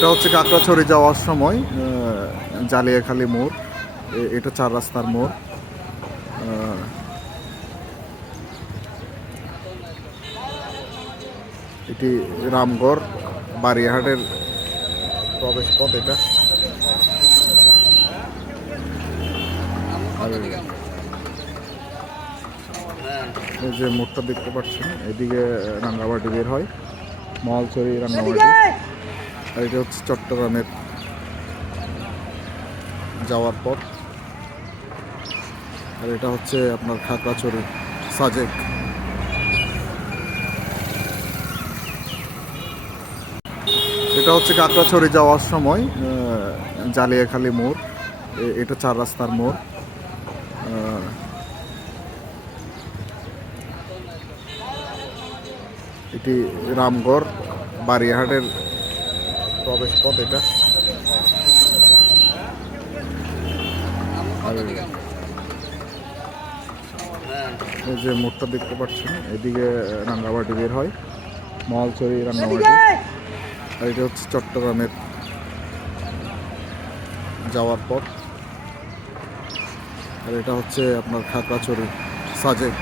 এটা হচ্ছে কাকড়াছড়ি যাওয়ার সময় জালিয়াখালী মোড়, এটা 4 রাস্তার মোড়। এটি রামগড় বারিয়াহাটের প্রবেশ পথ এটা। আর এই যে মোড়টা দেখতে পাচ্ছেন, এদিকে রাঙ্গামাটি বের হয়, মহালছড়ি রাঙ্গামাটি। আর এটা হচ্ছে চট্টগ্রামের যাওয়ার পথ। আর এটা হচ্ছে আপনার খাগড়াছড়ি সাজেক। এটা হচ্ছে কাকড়াছড়ি যাওয়ার সময় জালিয়াখালী মোড়, এটা 4 রাস্তার মোড়। এটি রামগড় বারিয়াহাটের প্রবেশ পথ এটা। আর এই যে মোড়টা দেখতে পাচ্ছেন, এদিকে রাঙ্গামাটি বের হয়, মহালছড়ি রাঙ্গামাটি। আর এটা হচ্ছে চট্টগ্রামের যাওয়ার পথ। আর এটা হচ্ছে আপনার খাগড়াছড়ি সাজেক।